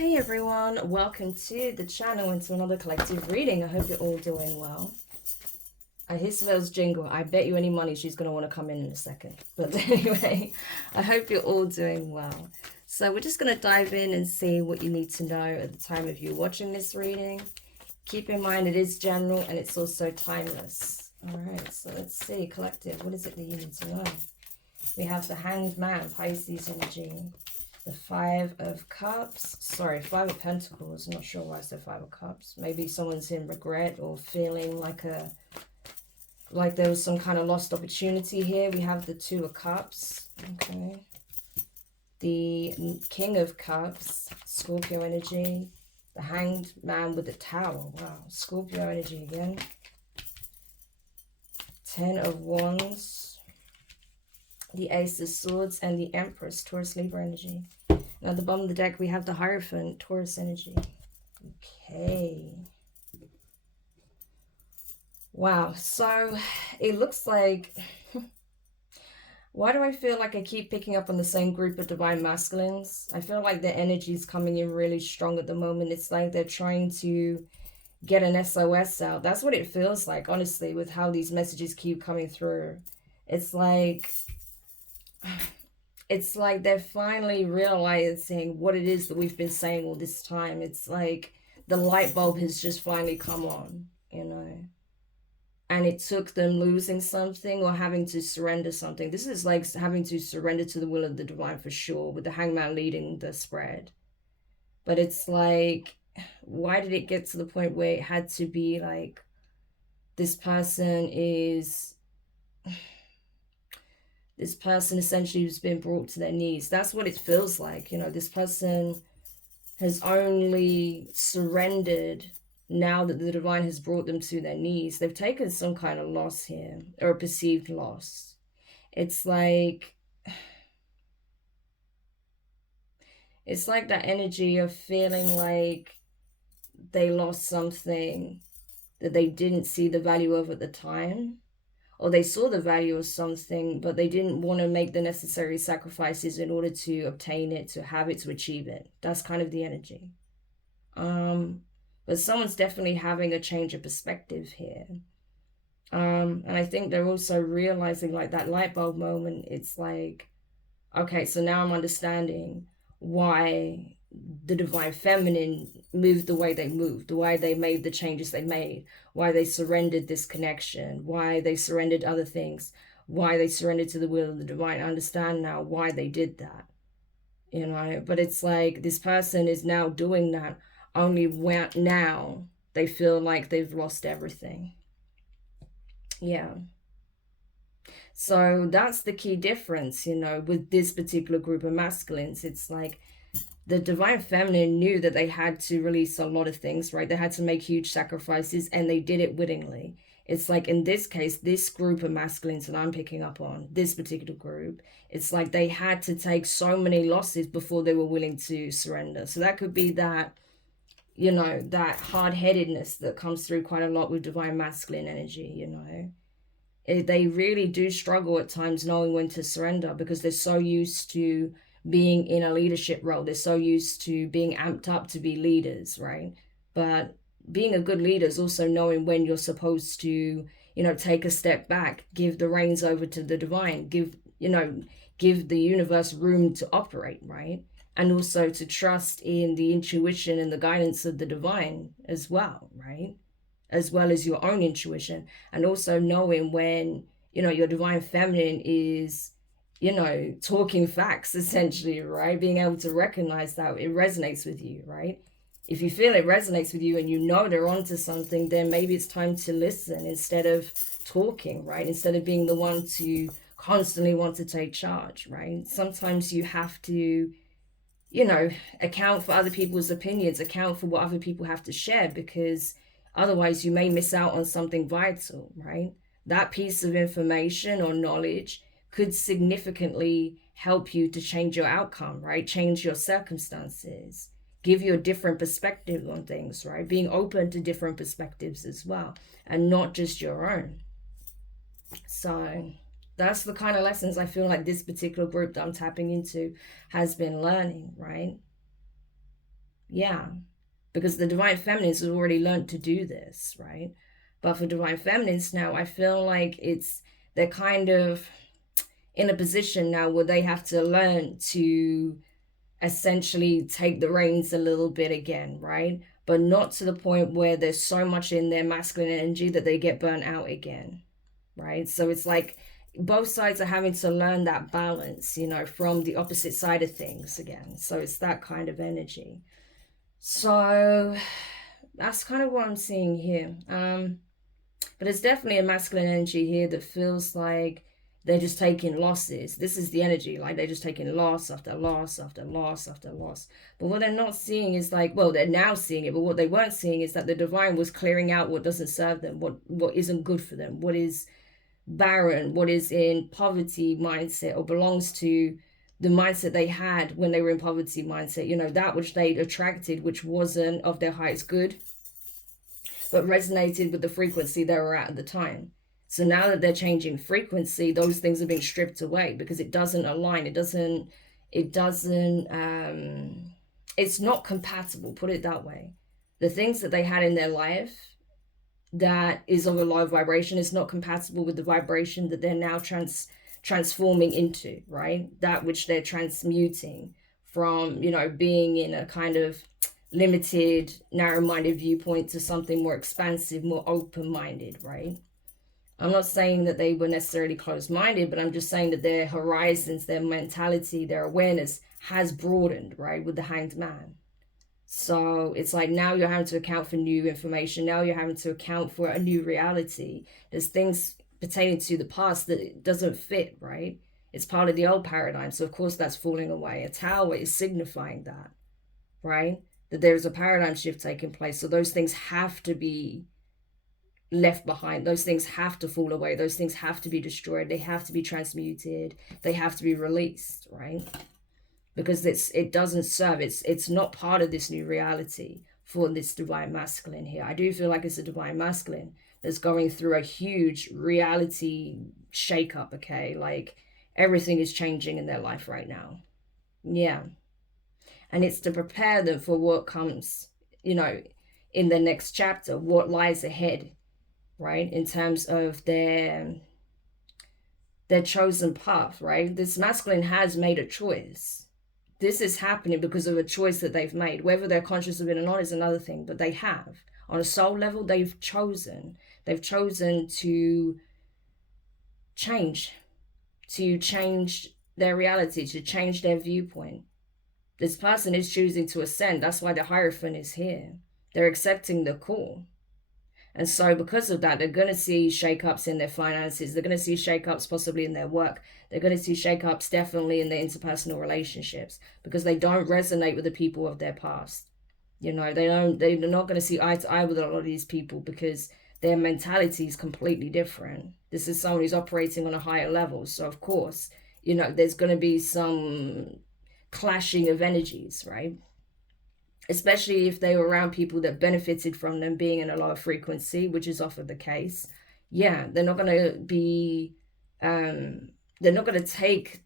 Hey everyone, welcome to the channel and to another collective reading. I hope you're all doing well. I hear Svel's jingle. I bet you any money she's going to want to come in a second. But anyway, I hope you're all doing well. So we're just going to dive in and see what you need to know at the time of you watching this reading. Keep in mind it is general and it's also timeless. Alright, so let's see. Collective, what is it that you need to know? We have the Hanged Man, Pisces energy. The Five of Cups. Sorry, Five of Pentacles. I'm not sure why I said Five of Cups. Maybe someone's in regret or feeling like there was some kind of lost opportunity here. We have the Two of Cups. Okay. The King of Cups. Scorpio energy. The Hanged Man with the Tower. Wow. Scorpio energy again. Ten of Wands. The Ace of Swords and the Empress, Taurus Libra energy. Now at the bottom of the deck we have the Hierophant, Taurus energy. Okay. Wow, so it looks like... Why do I feel like I keep picking up on the same group of Divine Masculines? I feel like their energy is coming in really strong at the moment. It's like they're trying to get an SOS out. That's what it feels like, honestly, with how these messages keep coming through. It's like they're finally realizing what it is that we've been saying all this time. It's like the light bulb has just finally come on, you know. And it took them losing something or having to surrender something. This is like having to surrender to the will of the divine for sure, with the Hangman leading the spread. But it's like, why did it get to the point where it had to be like, this person essentially has been brought to their knees. That's what it feels like. You know, this person has only surrendered now that the divine has brought them to their knees. They've taken some kind of loss here, or a perceived loss. It's like that energy of feeling like they lost something that they didn't see the value of at the time. Or they saw the value of something, but they didn't want to make the necessary sacrifices in order to obtain it, to have it, to achieve it. That's kind of the energy. But someone's definitely having a change of perspective here. And I think they're also realizing, like, that light bulb moment. It's like, okay, so now I'm understanding why the divine feminine moved the way they moved, why they made the changes they made, why they surrendered this connection, why they surrendered other things, why they surrendered to the will of the divine. I understand now why they did that, you know. But it's like this person is now doing that only when now they feel like they've lost everything. Yeah. So that's the key difference, you know, with this particular group of masculines. It's like the divine feminine knew that they had to release a lot of things, right? They had to make huge sacrifices, and they did it wittingly. It's like in this case, this group of masculines that I'm picking up on, this particular group, it's like they had to take so many losses before they were willing to surrender. So that could be that, you know, that hard-headedness that comes through quite a lot with divine masculine energy, you know. They really do struggle at times knowing when to surrender, because they're so used to being in a leadership role. They're so used to being amped up to be leaders, right? But being a good leader is also knowing when you're supposed to, you know, take a step back, give the reins over to the divine, give the universe room to operate, right? And also to trust in the intuition and the guidance of the divine as well, right? As well as your own intuition. And also knowing when, you know, your divine feminine is, you know, talking facts, essentially, right? Being able to recognize that it resonates with you, right? If you feel it resonates with you and you know they're onto something, then maybe it's time to listen instead of talking, right? Instead of being the one to constantly want to take charge, right? Sometimes you have to, you know, account for other people's opinions, account for what other people have to share, because otherwise you may miss out on something vital, right? That piece of information or knowledge could significantly help you to change your outcome, right? Change your circumstances, give you a different perspective on things, right? Being open to different perspectives as well, and not just your own. So that's the kind of lessons I feel like this particular group that I'm tapping into has been learning, right? Yeah, because the divine feminines have already learned to do this, right? But for divine feminines now, I feel like they're kind of in a position now where they have to learn to essentially take the reins a little bit again, right? But not to the point where there's so much in their masculine energy that they get burnt out again, right? So it's like both sides are having to learn that balance, from the opposite side of things again. So it's that kind of energy. So that's kind of what I'm seeing here. But it's definitely a masculine energy here that feels like they're just taking losses. This is the energy, like they're just taking loss after loss after loss after loss. But what they're not seeing is like, well, they're now seeing it, but what they weren't seeing is that the divine was clearing out what doesn't serve them, what isn't good for them, what is barren, what is in poverty mindset or belongs to the mindset they had when they were in poverty mindset, that which they'd attracted, which wasn't of their highest good, but resonated with the frequency they were at the time. So now that they're changing frequency, those things are being stripped away because it doesn't align. It's not compatible, put it that way. The things that they had in their life that is of a low vibration is not compatible with the vibration that they're now transforming into, right? That which they're transmuting from, being in a kind of limited, narrow-minded viewpoint to something more expansive, more open-minded, right? I'm not saying that they were necessarily closed-minded, but I'm just saying that their horizons, their mentality, their awareness has broadened, right, with the Hanged Man. So it's like now you're having to account for new information. Now you're having to account for a new reality. There's things pertaining to the past that it doesn't fit, right? It's part of the old paradigm. So of course that's falling away. A tower is signifying that, right? That there's a paradigm shift taking place. So those things have to be left behind. Those things have to fall away. Those things have to be destroyed. They have to be transmuted. They have to be released, right? Because it doesn't serve. It's not part of this new reality for this divine masculine here. I do feel like it's a divine masculine that's going through a huge reality shakeup, okay? Like everything is changing in their life right now. Yeah. And it's to prepare them for what comes, in the next chapter, what lies ahead, right? In terms of their chosen path, right? This masculine has made a choice. This is happening because of a choice that they've made. Whether they're conscious of it or not is another thing, but they have. On a soul level, they've chosen. They've chosen to change their reality, to change their viewpoint. This person is choosing to ascend. That's why the Hierophant is here. They're accepting the call. And so because of that, they're going to see shakeups in their finances. They're going to see shakeups possibly in their work. They're going to see shakeups definitely in their interpersonal relationships because they don't resonate with the people of their past. They're not going to see eye to eye with a lot of these people because their mentality is completely different. This is someone who's operating on a higher level. So of course, there's going to be some clashing of energies, right? Especially if they were around people that benefited from them being in a lower frequency, which is often the case. Yeah, they're not going to be, they're not going to take,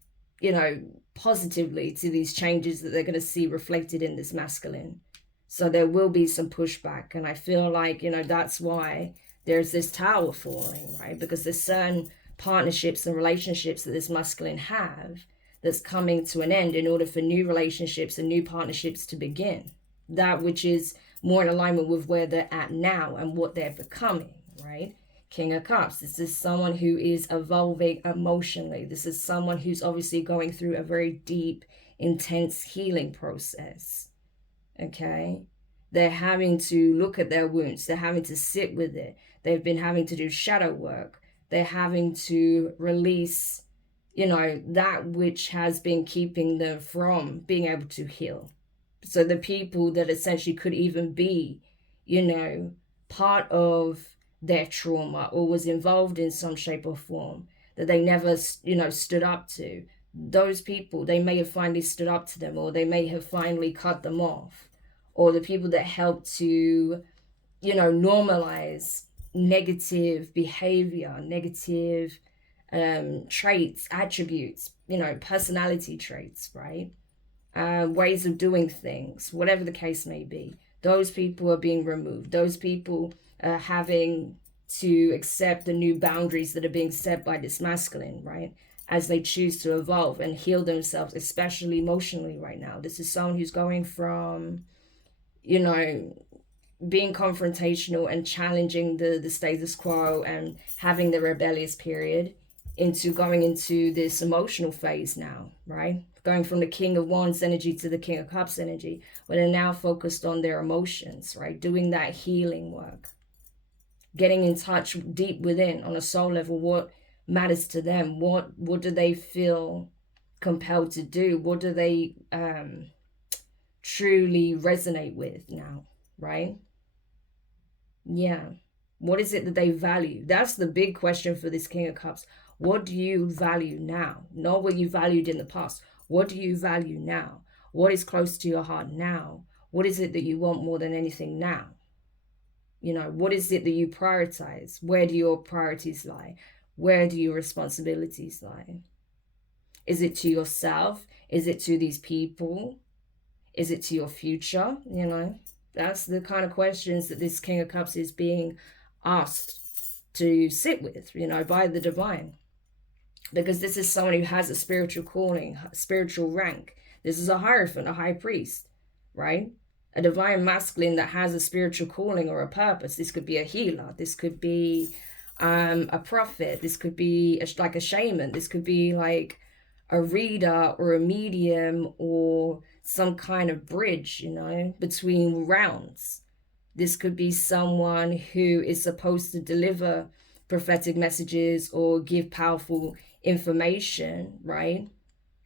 positively to these changes that they're going to see reflected in this masculine. So there will be some pushback. And I feel like, that's why there's this tower falling, right? Because there's certain partnerships and relationships that this masculine have that's coming to an end in order for new relationships and new partnerships to begin. That which is more in alignment with where they're at now and what they're becoming, right? King of Cups. This is someone who is evolving emotionally. This is someone who's obviously going through a very deep, intense healing process, okay? They're having to look at their wounds. They're having to sit with it. They've been having to do shadow work. They're having to release, that which has been keeping them from being able to heal. So the people that essentially could even be, part of their trauma or was involved in some shape or form that they never, stood up to. Those people, they may have finally stood up to them, or they may have finally cut them off. Or the people that helped to, normalize negative behavior, negative traits, attributes, personality traits, right? ways of doing things, whatever the case may be. Those people are being removed. Those people are having to accept the new boundaries that are being set by this masculine, right? As they choose to evolve and heal themselves, especially emotionally right now. This is someone who's going from, you know, being confrontational and challenging the status quo and having the rebellious period into going into this emotional phase now, right? Going from the King of Wands energy to the King of Cups energy, where they're now focused on their emotions, right? Doing that healing work, getting in touch deep within on a soul level, what matters to them, what do they feel compelled to do, what do they truly resonate with now, right? Yeah. What is it that they value? That's the big question for this King of Cups. What do you value now? Not what you valued in the past. What do you value now? What is close to your heart now? What is it that you want more than anything now? You know, what is it that you prioritize? Where do your priorities lie? Where do your responsibilities lie? Is it to yourself? Is it to these people? Is it to your future? You know, that's the kind of questions that this King of Cups is being asked to sit with, you know, by the divine. Because this is someone who has a spiritual calling, a spiritual rank. This is a hierophant, a high priest, right? A divine masculine that has a spiritual calling or a purpose. This could be a healer. This could be a prophet. This could be like a shaman. This could be like a reader or a medium or some kind of bridge, you know, between rounds. This could be someone who is supposed to deliver prophetic messages or give powerful information, right?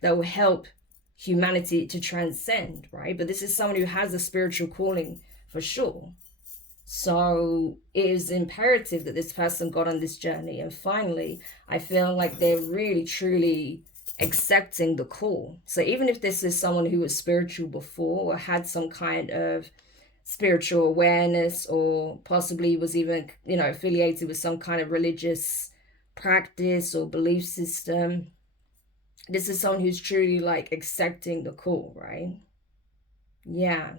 That will help humanity to transcend, right? But this is someone who has a spiritual calling for sure. So it is imperative that this person got on this journey. And finally, I feel like they're really, truly accepting the call. So even if this is someone who was spiritual before or had some kind of spiritual awareness or possibly was even, you know, affiliated with some kind of religious practice or belief system, this is someone who's truly like accepting the call, right? Yeah.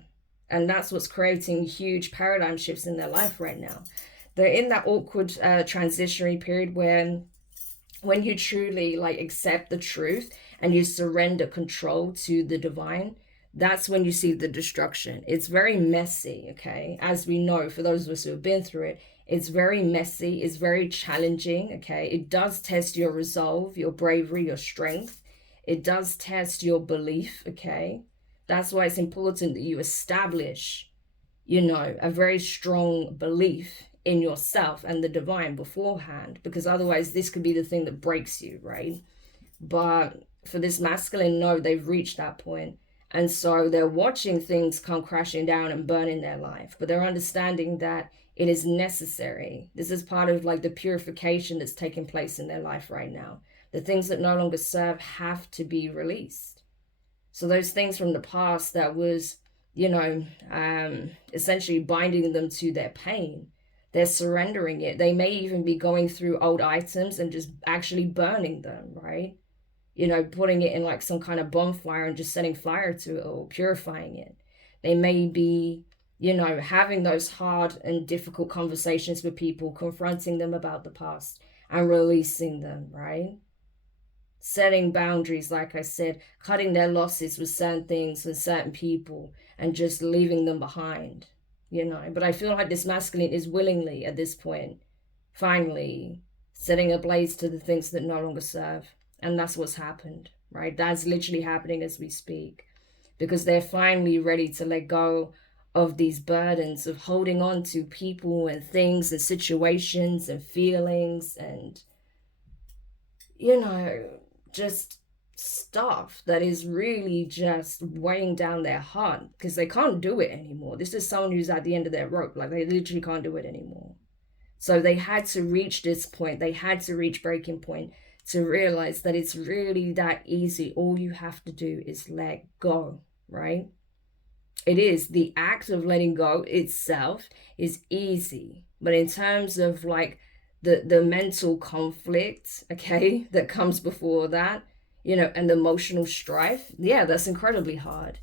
And that's what's creating huge paradigm shifts in their life right now. They're in that awkward transitionary period when you truly like accept the truth and you surrender control to the divine, that's when you see the destruction. It's very messy, okay? As we know, for those of us who have been through it, it's very messy, it's very challenging, okay? It does test your resolve, your bravery, your strength. It does test your belief, okay? That's why it's important that you establish, you know, a very strong belief in yourself and the divine beforehand, because otherwise this could be the thing that breaks you, right? But for this masculine, no, they've reached that point. And so they're watching things come crashing down and burn in their life, but they're understanding that it is necessary. This is part of like the purification that's taking place in their life right now. The things that no longer serve have to be released. So those things from the past that was, you know, essentially binding them to their pain, they're surrendering it. They may even be going through old items and just actually burning them, right? You know, putting it in like some kind of bonfire and just setting fire to it or purifying it. They may be, you know, having those hard and difficult conversations with people, confronting them about the past and releasing them, right? Setting boundaries, like I said, cutting their losses with certain things and certain people and just leaving them behind, you know. But I feel like this masculine is willingly at this point, finally setting ablaze to the things that no longer serve. And that's what's happened, right? That's literally happening as we speak, because they're finally ready to let go of these burdens of holding on to people and things and situations and feelings and, you know, just stuff that is really just weighing down their heart, because they can't do it anymore. This is someone who's at the end of their rope. Like, they literally can't do it anymore. So they had to reach this point. They had to reach breaking point to realize that it's really that easy. All you have to do is let go, right? It is. The act of letting go itself is easy. But in terms of like the mental conflict, okay, that comes before that, you know, and the emotional strife, yeah, that's incredibly hard.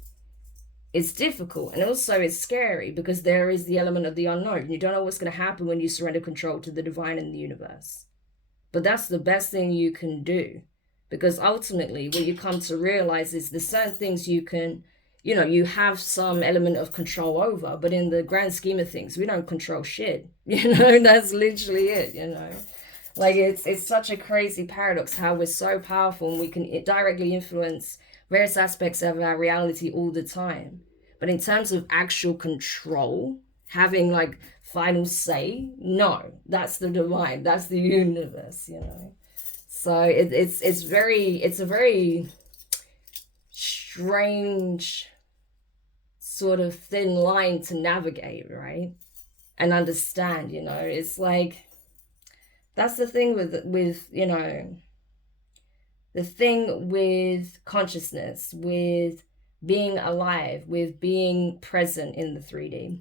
It's difficult, and also it's scary because there is the element of the unknown. You don't know what's going to happen when you surrender control to the divine in the universe. But that's the best thing you can do, because ultimately what you come to realize is there's certain things you can, you know, you have some element of control over, but in the grand scheme of things, we don't control shit. You know, that's literally it, you know. Like it's such a crazy paradox how we're so powerful and we can directly influence various aspects of our reality all the time. But in terms of actual control, having like final say, no, that's the divine, that's the universe, you know. So it's a very strange sort of thin line to navigate, right? And understand, you know. It's like that's the thing with you know, the thing with consciousness, with being alive, with being present in the 3D,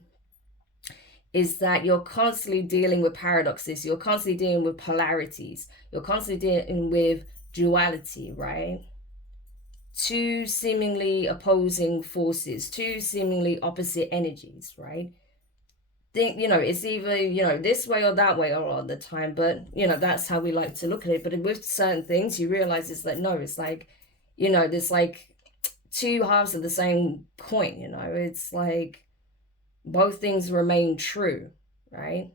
is that you're constantly dealing with paradoxes, you're constantly dealing with polarities, you're constantly dealing with duality, right? Two seemingly opposing forces, two seemingly opposite energies, right? Think, you know, it's either, you know, this way or that way a lot of the time, but you know, that's how we like to look at it. But with certain things you realize it's like, no, it's like, you know, there's like two halves of the same coin, you know. It's like both things remain true, right?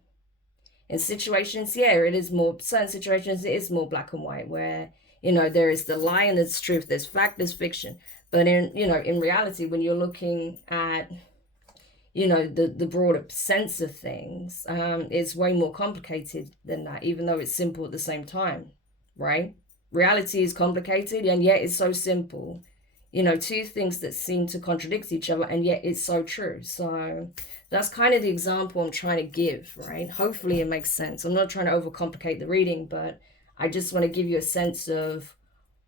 In situations, yeah, it is more, certain situations it is more black and white, where, you know, there is the lie and there's truth, there's fact, there's fiction. But in, you know, in reality, when you're looking at, you know, the broader sense of things, it's way more complicated than that, even though it's simple at the same time, right? Reality is complicated and yet it's so simple. You know, two things that seem to contradict each other and yet it's so true. So that's kind of the example I'm trying to give, right? Hopefully it makes sense. I'm not trying to overcomplicate the reading, but I just want to give you a sense of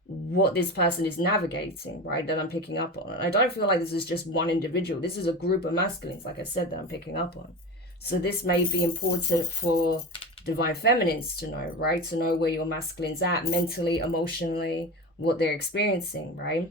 what this person is navigating, right, that I'm picking up on. And I don't feel like this is just one individual. This is a group of masculines, like I said, that I'm picking up on. So this may be important for divine feminines to know, right? To know where your masculine's at mentally, emotionally, what they're experiencing, right?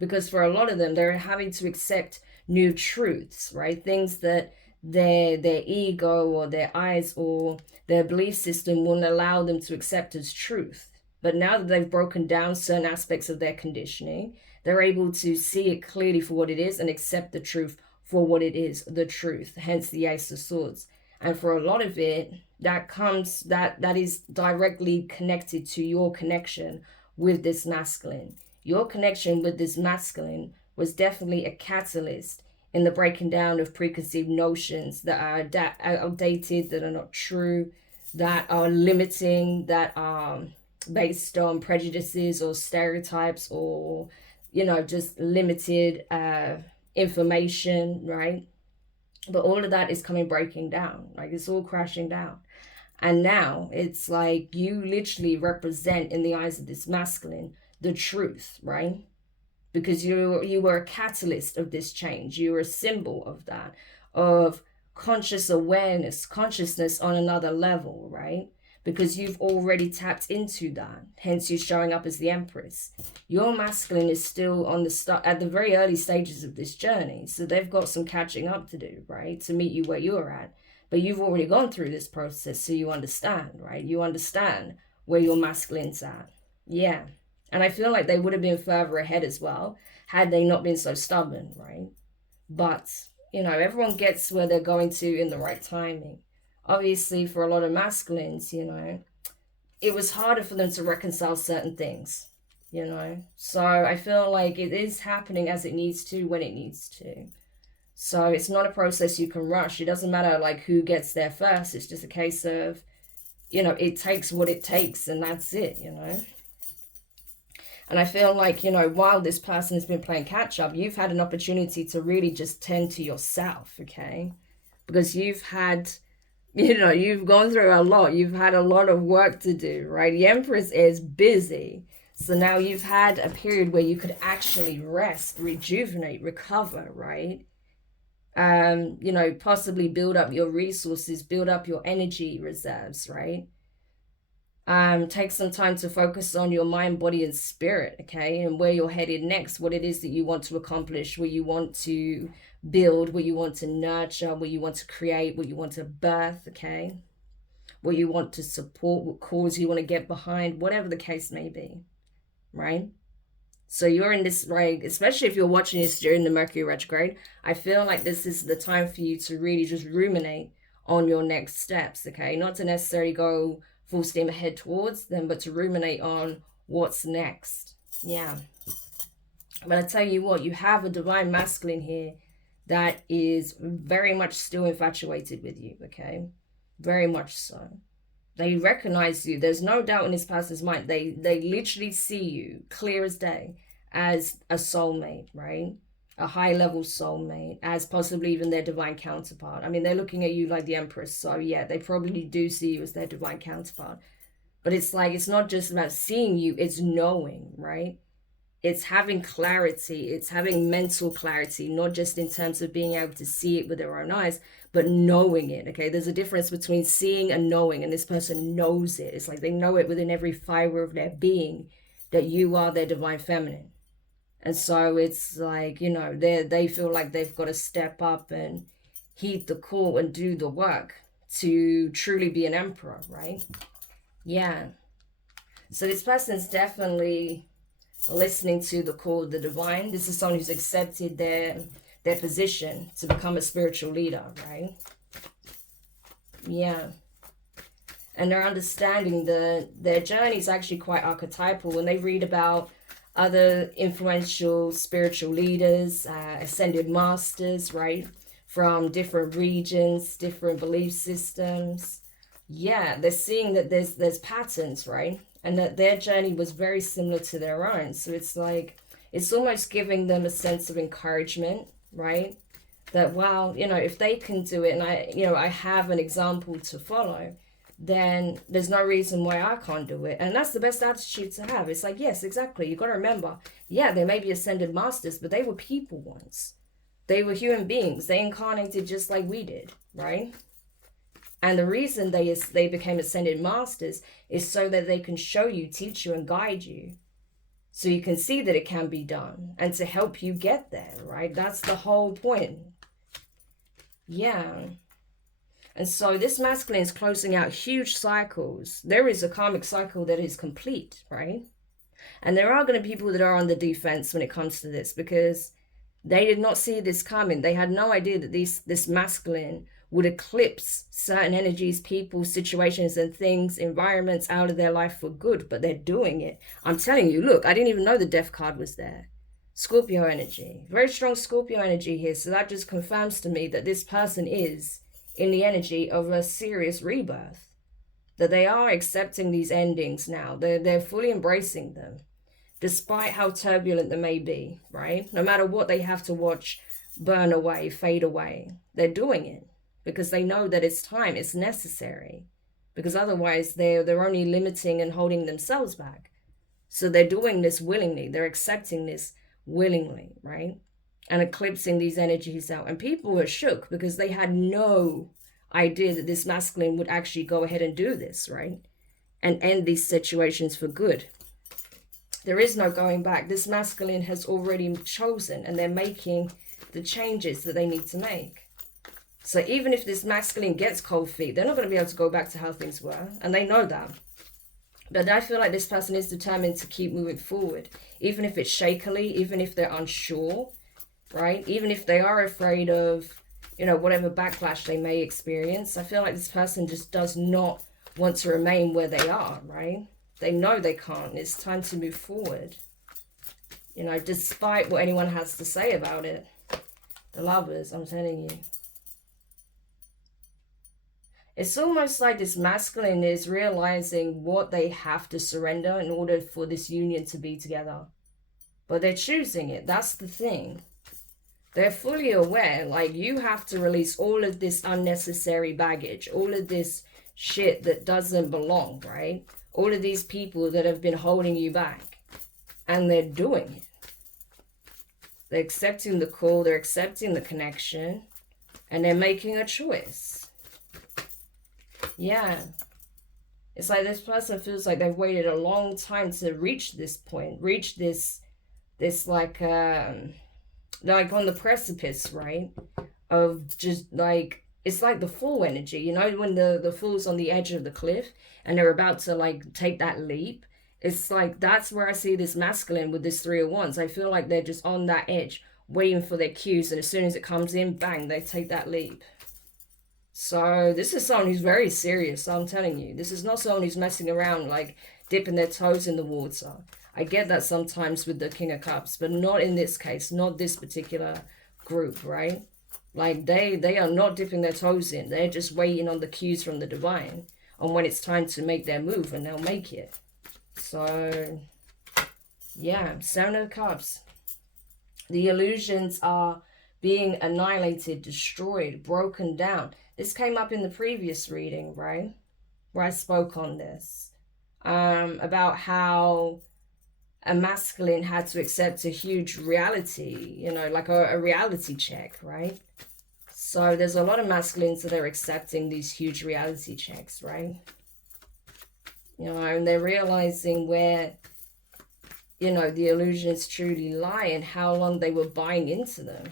Because for a lot of them, they're having to accept new truths, right? Things that their ego or their eyes or their belief system wouldn't allow them to accept as truth. But now that they've broken down certain aspects of their conditioning, they're able to see it clearly for what it is and accept the truth for what it is, the truth, hence the Ace of Swords. And for a lot of it, that is directly connected to your connection with this masculine. Your connection with this masculine was definitely a catalyst in the breaking down of preconceived notions that are outdated, that are not true, that are limiting, that are based on prejudices or stereotypes, or, you know, just limited information, right? But all of that is coming breaking down, like it's all crashing down. And now it's like you literally represent, in the eyes of this masculine, the truth, right? Because you were a catalyst of this change. You were a symbol of that, of conscious awareness, consciousness on another level, right? Because you've already tapped into that, hence you showing up as the Empress. Your masculine is still on the start, at the very early stages of this journey, so they've got some catching up to do, right, to meet you where you're at. But you've already gone through this process, so you understand, right? You understand where your masculine's at. Yeah. And I feel like they would have been further ahead as well had they not been so stubborn, right? But, you know, everyone gets where they're going to in the right timing. Obviously, for a lot of masculines, you know, it was harder for them to reconcile certain things, you know. So I feel like it is happening as it needs to, when it needs to. So it's not a process you can rush. It doesn't matter like who gets there first. It's just a case of, you know, it takes what it takes and that's it, you know. And I feel like, you know, while this person has been playing catch up, you've had an opportunity to really just tend to yourself, okay? Because you've had, you know, you've gone through a lot. You've had a lot of work to do, right? The Empress is busy. So now you've had a period where you could actually rest, rejuvenate, recover, right? You know, possibly build up your resources, build up your energy reserves, right? Take some time to focus on your mind, body, and spirit, okay, and where you're headed next, what it is that you want to accomplish, what you want to build, what you want to nurture, what you want to create, what you want to birth, okay, what you want to support, what cause you want to get behind, whatever the case may be, right? So you're in this, right, especially if you're watching this during the Mercury retrograde, I feel like this is the time for you to really just ruminate on your next steps, okay? Not to necessarily go full steam ahead towards them, but to ruminate on what's next. Yeah. But I tell you what, you have a divine masculine here that is very much still infatuated with you, okay? Very much so. They recognize you. There's no doubt in this person's mind. They literally see you clear as day as a soulmate, right? A high level soulmate, as possibly even their divine counterpart. I mean, they're looking at you like the Empress. So yeah, they probably do see you as their divine counterpart. But it's like, it's not just about seeing you, it's knowing, right? It's having clarity, it's having mental clarity, not just in terms of being able to see it with their own eyes, but knowing it, okay? There's a difference between seeing and knowing, and this person knows it. It's like they know it within every fiber of their being that you are their divine feminine. And so it's like, you know, they feel like they've got to step up and heed the call and do the work to truly be an emperor, right? Yeah. So this person's definitely listening to the call of the divine. This is someone who's accepted their position to become a spiritual leader, right? Yeah. And they're understanding their journey is actually quite archetypal. When they read about other influential spiritual leaders, ascended masters, right, from different regions, different belief systems, yeah, they're seeing that there's patterns, right? And that their journey was very similar to their own. So it's like, it's almost giving them a sense of encouragement, right? That, wow, you know, if they can do it and I have an example to follow, then there's no reason why I can't do it. And that's the best attitude to have. It's like, yes, exactly. You got to remember, yeah, they may be ascended masters, but they were people once. They were human beings. They incarnated just like we did, right? And the reason they became ascended masters is so that they can show you, teach you, and guide you. So you can see that it can be done and to help you get there, right? That's the whole point. Yeah. And so this masculine is closing out huge cycles. There is a karmic cycle that is complete, right? And there are going to be people that are on the defense when it comes to this because they did not see this coming. They had no idea that this masculine would eclipse certain energies, people, situations, and things, environments out of their life for good, but they're doing it. I'm telling you, look, I didn't even know the death card was there. Scorpio energy, very strong Scorpio energy here. So that just confirms to me that this person is in the energy of a serious rebirth, that they are accepting these endings now. They're fully embracing them, despite how turbulent they may be, right? No matter what they have to watch burn away, fade away, they're doing it because they know that it's time, it's necessary, because otherwise they're only limiting and holding themselves back. So they're doing this willingly, they're accepting this willingly, right? And eclipsing these energies out. And people were shook because they had no idea that this masculine would actually go ahead and do this, right? And end these situations for good. There is no going back. This masculine has already chosen and they're making the changes that they need to make. So even if this masculine gets cold feet, they're not going to be able to go back to how things were. And they know that. But I feel like this person is determined to keep moving forward. Even if it's shakily, even if they're unsure, right? Even if they are afraid of, you know, whatever backlash they may experience. I feel like this person just does not want to remain where they are, right? They know they can't. It's time to move forward. You know, despite what anyone has to say about it. The Lovers, I'm telling you. It's almost like this masculine is realizing what they have to surrender in order for this union to be together. But they're choosing it. That's the thing. They're fully aware, like, you have to release all of this unnecessary baggage, all of this shit that doesn't belong, right? All of these people that have been holding you back. And they're doing it. They're accepting the call, they're accepting the connection, and they're making a choice. Yeah. It's like this person feels like they've waited a long time to reach this point, reach this like on the precipice, right? Of just like, it's like the fool energy, you know, when the fool's on the edge of the cliff and they're about to like take that leap. It's like that's where I see this masculine with this Three of Wands. I feel like they're just on that edge waiting for their cues, and as soon as it comes in, bang, they take that leap. So this is someone who's very serious. I'm telling you, this is not someone who's messing around, like dipping their toes in the water. I get that sometimes with the King of Cups, but not in this case, not this particular group, right? Like they are not dipping their toes in. They're just waiting on the cues from the divine on when it's time to make their move, and they'll make it. So yeah, Seven of Cups. The illusions are being annihilated, destroyed, broken down. This came up in the previous reading, right? Where I spoke on this. About how a masculine had to accept a huge reality, you know, like a reality check, right? So there's a lot of masculines that are accepting these huge reality checks, right? You know, and they're realizing where, you know, the illusions truly lie and how long they were buying into them.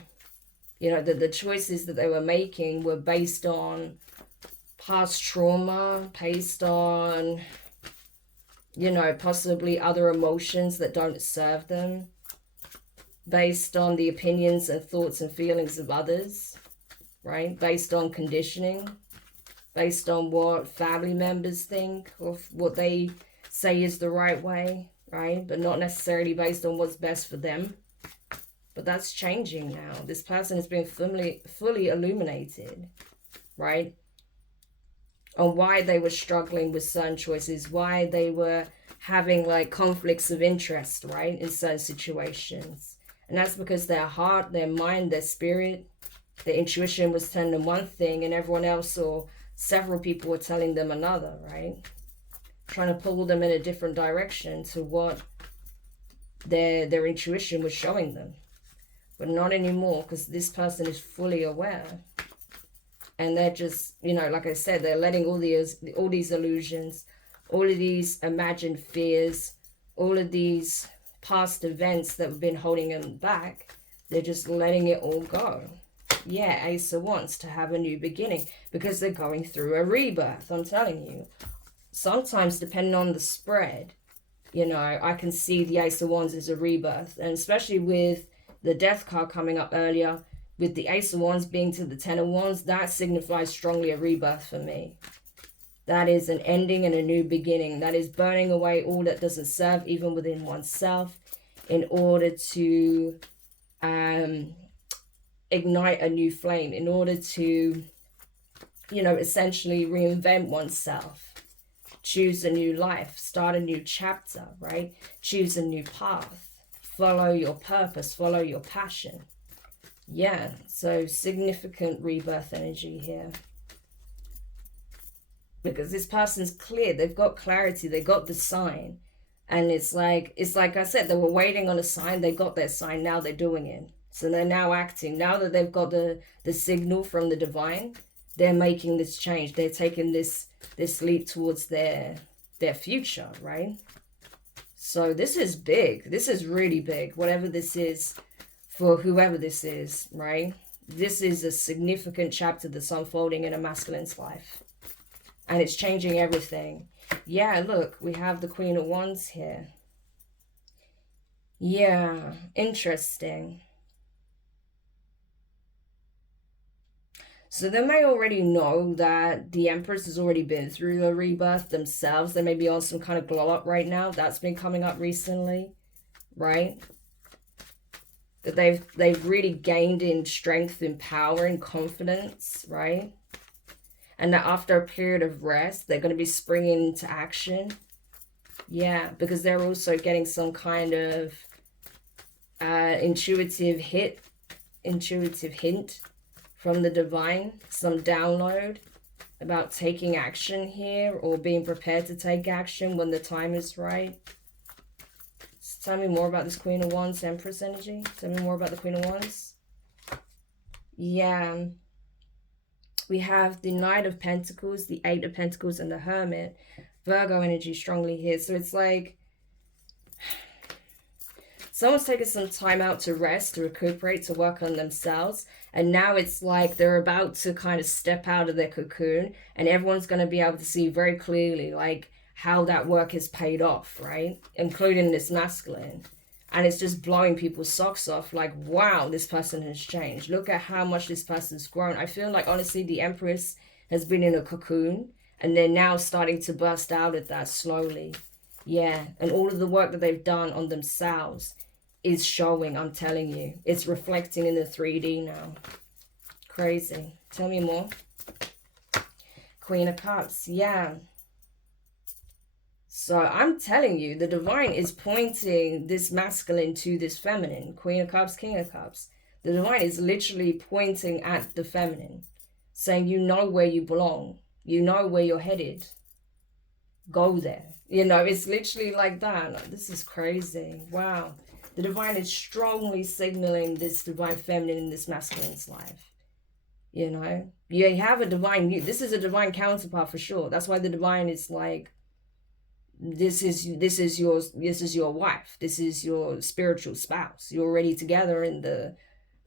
You know, the choices that they were making were based on past trauma, based on, you know, possibly other emotions that don't serve them, based on the opinions and thoughts and feelings of others, right? Based on conditioning, based on what family members think or what they say is the right way, right? But not necessarily based on what's best for them. But that's changing now. This person has been fully illuminated, right? On why they were struggling with certain choices, why they were having like conflicts of interest, right? In certain situations. And that's because their heart, their mind, their spirit, their intuition was telling them one thing and everyone else or several people were telling them another, right? Trying to pull them in a different direction to what their intuition was showing them. But not anymore, because this person is fully aware. And they're just, you know, like I said, they're letting all these illusions, all of these imagined fears, all of these past events that have been holding them back, they're just letting it all go. Yeah, Ace of Wands, to have a new beginning, because they're going through a rebirth, I'm telling you. Sometimes, depending on the spread, you know, I can see the Ace of Wands as a rebirth, and especially with the Death card coming up earlier, with the Ace of Wands being to the Ten of Wands, that signifies strongly a rebirth for me. That is an ending and a new beginning. That is burning away all that doesn't serve, even within oneself, in order to ignite a new flame, in order to, you know, essentially reinvent oneself, choose a new life, start a new chapter, right? Choose a new path. Follow your purpose, follow your passion. Yeah, so significant rebirth energy here. Because this person's clear, they've got clarity, they got the sign. And it's like I said, they were waiting on a sign, they got their sign, now they're doing it. So they're now acting. Now that they've got the signal from the divine, they're making this change. They're taking this leap towards their future, right? So this is big. This is really big. Whatever this is for whoever this is, right? This is a significant chapter that's unfolding in a masculine's life. And it's changing everything. Yeah, look, we have the Queen of Wands here. Yeah, interesting. So they may already know that the Empress has already been through a rebirth themselves. They may be on some kind of glow up right now. That's been coming up recently, right? That they've really gained in strength and power and confidence, right? And that after a period of rest, they're going to be springing into action. Yeah, because they're also getting some kind of intuitive hint from the divine, some download about taking action here or being prepared to take action when the time is right. So tell me more about this Queen of Wands, Empress energy. Tell me more about the Queen of Wands. Yeah. We have the Knight of Pentacles, the Eight of Pentacles, and the Hermit. Virgo energy strongly here. So it's like someone's taken some time out to rest, to recuperate, to work on themselves. And now it's like they're about to kind of step out of their cocoon, and everyone's going to be able to see very clearly like how that work has paid off, right? Including this masculine. And it's just blowing people's socks off. Like, wow, this person has changed. Look at how much this person's grown. I feel like, honestly, the Empress has been in a cocoon, and they're now starting to burst out of that slowly. Yeah, and all of the work that they've done on themselves is showing, I'm telling you. It's reflecting in the 3D now. Crazy. Tell me more. Queen of Cups. Yeah. So I'm telling you, the divine is pointing this masculine to this feminine. Queen of Cups, King of Cups. The divine is literally pointing at the feminine, saying, you know where you belong. You know where you're headed. Go there. You know, it's literally like that. Like, this is crazy. Wow. The divine is strongly signaling this divine feminine in this masculine's life. You know, you have a divine, this is a divine counterpart for sure. That's why the divine is like, this is your wife. This is your spiritual spouse. You're already together in the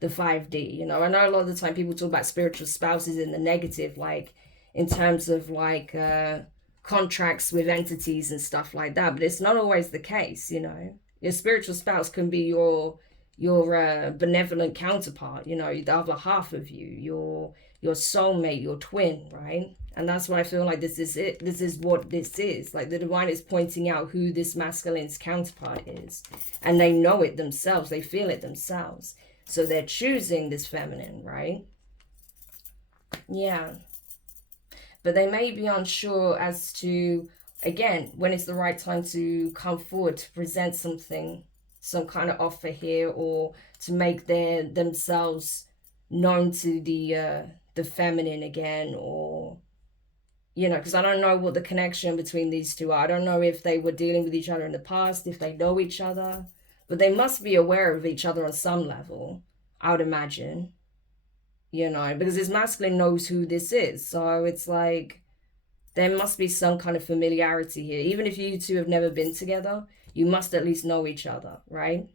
5D. You know, I know a lot of the time people talk about spiritual spouses in the negative, like in terms of like contracts with entities and stuff like that, but it's not always the case. You know, your spiritual spouse can be your benevolent counterpart, you know, the other half of you, your soulmate, your twin, right? And that's why I feel like this is it. This is what this is. Like the divine is pointing out who this masculine's counterpart is. And they know it themselves. They feel it themselves. So they're choosing this feminine, right? Yeah. But they may be unsure as to, again, when it's the right time to come forward to present something, some kind of offer here, or to make themselves known to the feminine again, or, you know, because I don't know what the connection between these two are. I don't know if they were dealing with each other in the past, if they know each other, but they must be aware of each other on some level, I would imagine, you know, because this masculine knows who this is. So it's like, there must be some kind of familiarity here. Even if you two have never been together, you must at least know each other, right?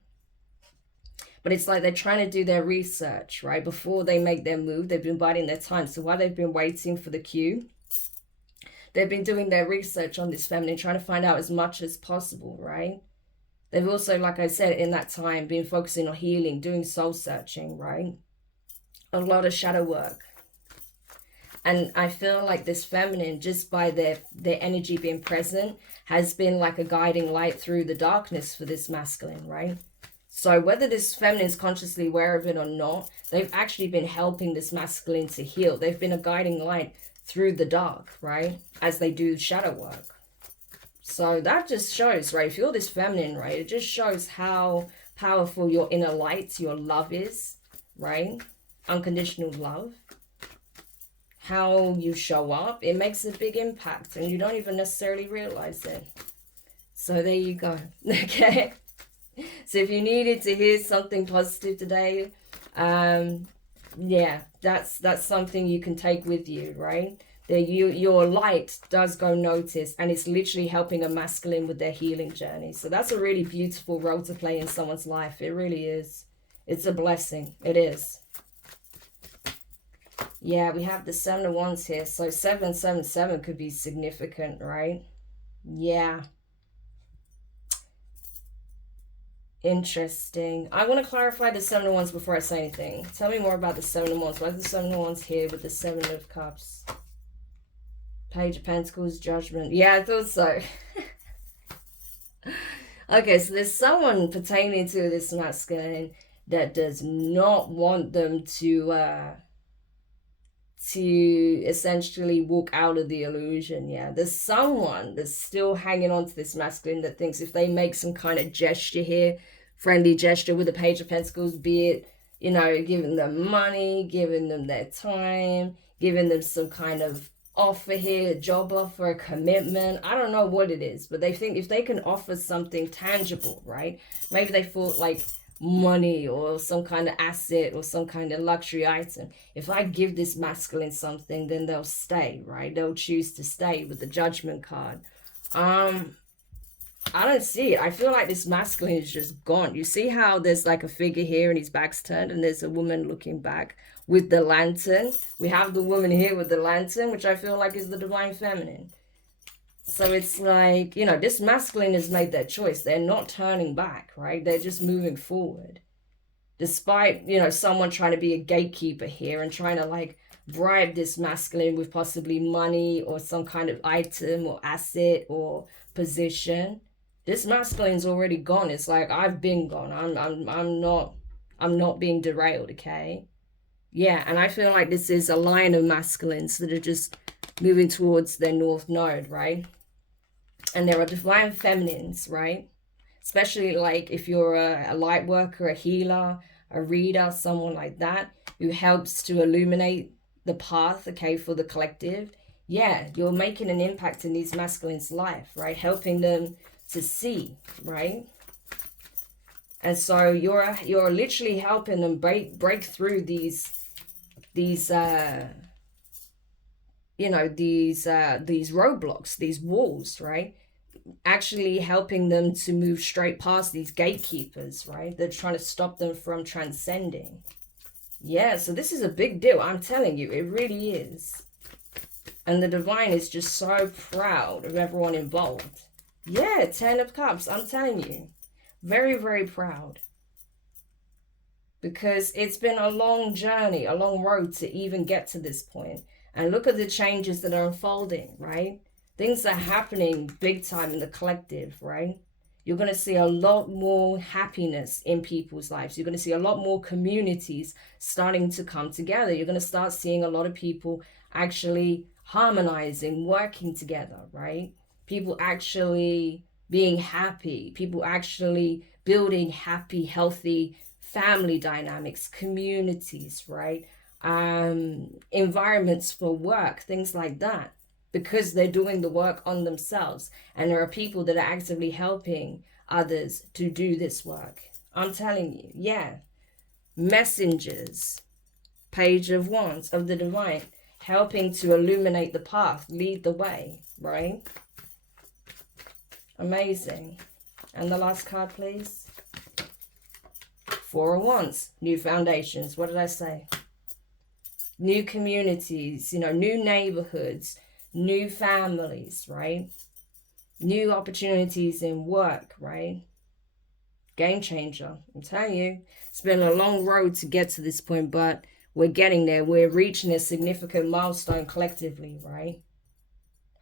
But it's like they're trying to do their research, right? Before they make their move, they've been biding their time. So while they've been waiting for the cue, they've been doing their research on this feminine, trying to find out as much as possible, right? They've also, like I said, in that time, been focusing on healing, doing soul searching, right? A lot of shadow work. And I feel like this feminine, just by their energy being present, has been like a guiding light through the darkness for this masculine, right? So whether this feminine is consciously aware of it or not, they've actually been helping this masculine to heal. They've been a guiding light through the dark, right? As they do shadow work. So that just shows, right? If you're this feminine, right? It just shows how powerful your inner light, your love is, right? Unconditional love. How you show up, it makes a big impact and you don't even necessarily realize it. So there you go. Okay. So if you needed to hear something positive today, yeah, that's something you can take with you, right? That your light does go noticed, and it's literally helping a masculine with their healing journey. So that's a really beautiful role to play in someone's life. It really is. It's a blessing. It is. Yeah, we have the 7 of Wands here. So 777 could be significant, right? Yeah. Interesting. I want to clarify the 7 of Wands before I say anything. Tell me more about the 7 of Wands. Why is the 7 of Wands here with the 7 of Cups? Page of Pentacles, Judgment. Yeah, I thought so. Okay, so there's someone pertaining to this masculine that does not want them to essentially walk out of the illusion. Yeah, there's someone that's still hanging on to this masculine that thinks if they make some kind of gesture here, friendly gesture with the Page of Pentacles, be it, you know, giving them money, giving them their time, giving them some kind of offer here, a job offer, a commitment, I don't know what it is, but they think if they can offer something tangible, right? Maybe they thought like money or some kind of asset or some kind of luxury item. If I give this masculine something, then they'll stay, right? They'll choose to stay with the Judgment card. I don't see it. I feel like this masculine is just gone. You see how there's like a figure here and his back's turned and there's a woman looking back with the lantern. We have the woman here with the lantern, which I feel like is the divine feminine. So it's like, you know, this masculine has made their choice. They're not turning back, right? They're just moving forward. Despite, you know, someone trying to be a gatekeeper here and trying to like bribe this masculine with possibly money or some kind of item or asset or position. This masculine's already gone. It's like I've been gone. I'm not being derailed, okay? Yeah, and I feel like this is a line of masculines that are just moving towards their north node, right? And there are divine feminines, right? Especially like if you're a light worker, a healer, a reader, someone like that who helps to illuminate the path, okay, for the collective. Yeah, you're making an impact in these masculines' life, right? Helping them to see, right? And so you're literally helping them break through these you know, these roadblocks, these walls, right? Actually helping them to move straight past these gatekeepers, right? They're trying to stop them from transcending. Yeah, so this is a big deal. I'm telling you, it really is. And the divine is just so proud of everyone involved. Yeah, 10 of Cups, I'm telling you. Very, very proud. Because it's been a long journey, a long road to even get to this point. And look at the changes that are unfolding, right? Things are happening big time in the collective, right? You're going to see a lot more happiness in people's lives. You're going to see a lot more communities starting to come together. You're going to start seeing a lot of people actually harmonizing, working together, right? People actually being happy. People actually building happy, healthy family dynamics, communities, right? Environments for work, things like that, because they're doing the work on themselves. And there are people that are actively helping others to do this work. I'm telling you, yeah. Messengers, Page of Wands of the divine, helping to illuminate the path, lead the way, right? Amazing. And the last card, please. Four of Wands, new foundations. What did I say? New communities, you know, new neighborhoods, new families, right? New opportunities in work, right? Game changer. I'm telling you, it's been a long road to get to this point, but we're getting there. We're reaching a significant milestone collectively, right?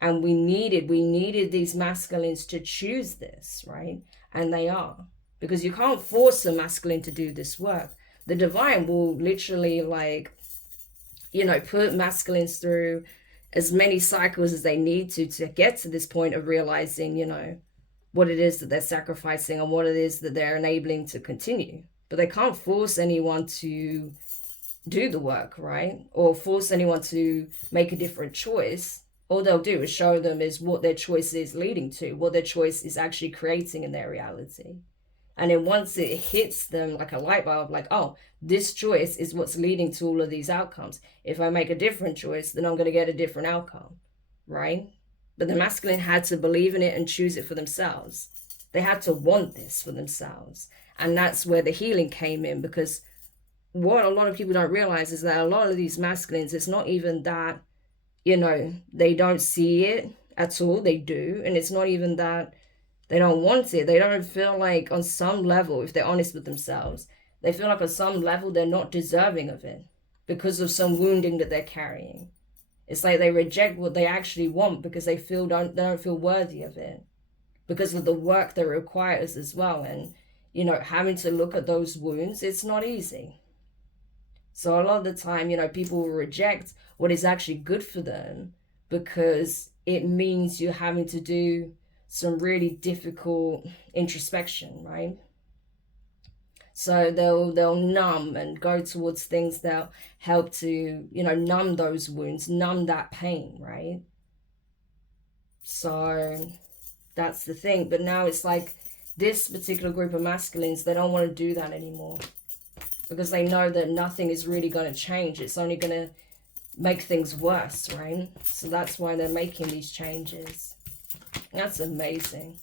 And we needed these masculines to choose this, right? And they are. Because you can't force a masculine to do this work. The divine will literally, like, you know, put masculines through as many cycles as they need to get to this point of realizing, you know, what it is that they're sacrificing and what it is that they're enabling to continue. But they can't force anyone to do the work, right? Or force anyone to make a different choice. All they'll do is show them is what their choice is leading to, what their choice is actually creating in their reality. And then once it hits them like a light bulb, like, oh, this choice is what's leading to all of these outcomes. If I make a different choice, then I'm going to get a different outcome, right? But the masculine had to believe in it and choose it for themselves. They had to want this for themselves. And that's where the healing came in, because what a lot of people don't realize is that a lot of these masculines, it's not even that, you know, they don't see it at all. They do. And it's not even that they don't want it. They don't feel like on some level, if they're honest with themselves, they feel like on some level they're not deserving of it because of some wounding that they're carrying. It's like they reject what they actually want because they don't feel worthy of it, because of the work that requires as well. And, you know, having to look at those wounds, it's not easy. So a lot of the time, you know, people will reject what is actually good for them because it means you're having to do some really difficult introspection, right? So they'll numb and go towards things that'll help to, you know, numb those wounds, numb that pain, right? So that's the thing. But now it's like this particular group of masculines, they don't want to do that anymore because they know that nothing is really going to change. It's only going to make things worse, right? So that's why they're making these changes. That's amazing.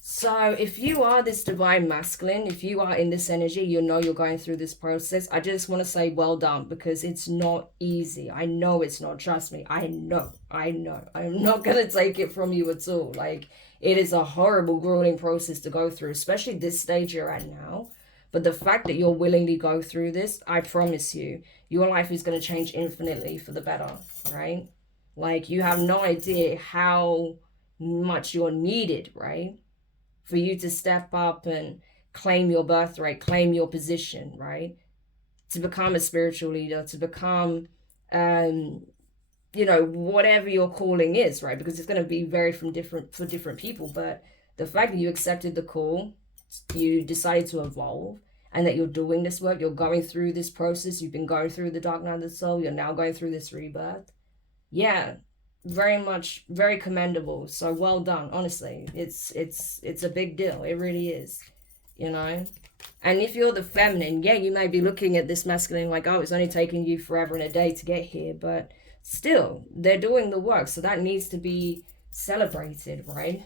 So if you are this divine masculine, if you are in this energy, you know you're going through this process. I just want to say well done, because it's not easy. I know it's not. Trust me. I know. I'm not going to take it from you at all. Like, it is a horrible, grueling process to go through, especially this stage you're at now. But the fact that you'll willingly go through this, I promise you, your life is going to change infinitely for the better, right? Like, you have no idea how much you're needed, right? For you to step up and claim your birthright, claim your position, right? To become a spiritual leader, to become, whatever your calling is, right? Because it's going to be very for different people. But the fact that you accepted the call, you decided to evolve, and that you're doing this work, you're going through this process, you've been going through the dark night of the soul, you're now going through this rebirth. Yeah, very commendable. So well done, honestly. It's a big deal. It really is, you know. And if you're the feminine, yeah, you may be looking at this masculine like, oh, it's only taken you forever and a day to get here, but still, they're doing the work, so that needs to be celebrated, right?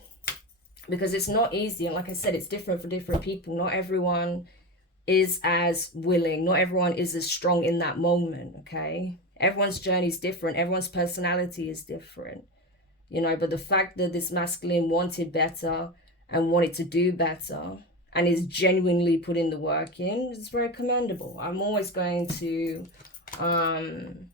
Because it's not easy, and like I said, it's different for different people. Not everyone is as willing, not everyone is as strong in that moment, okay? Everyone's journey is different, everyone's personality is different, you know. But the fact that this masculine wanted better and wanted to do better and is genuinely putting the work in is very commendable. I'm always going to I'm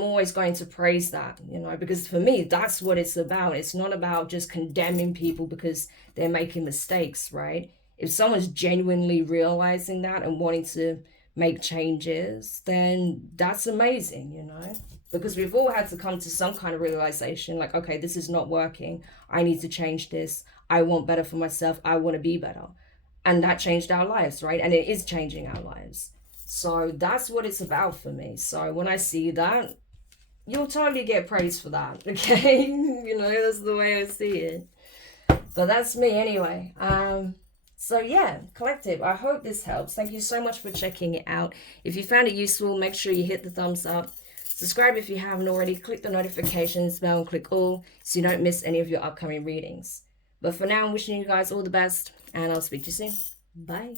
always going to praise that, you know, because for me, that's what it's about. It's not about just condemning people because they're making mistakes, right? If someone's genuinely realizing that and wanting to make changes, then that's amazing, you know, because we've all had to come to some kind of realization like, okay, this is not working. I need to change this. I want better for myself. I want to be better. And that changed our lives, right? And it is changing our lives. So that's what it's about for me. So when I see that, you'll totally get praise for that, okay? You know, that's the way I see it. But that's me anyway. So yeah, collective, I hope this helps. Thank you so much for checking it out. If you found it useful, make sure you hit the thumbs up. Subscribe if you haven't already. Click the notifications bell and click all so you don't miss any of your upcoming readings. But for now, I'm wishing you guys all the best, and I'll speak to you soon. Bye.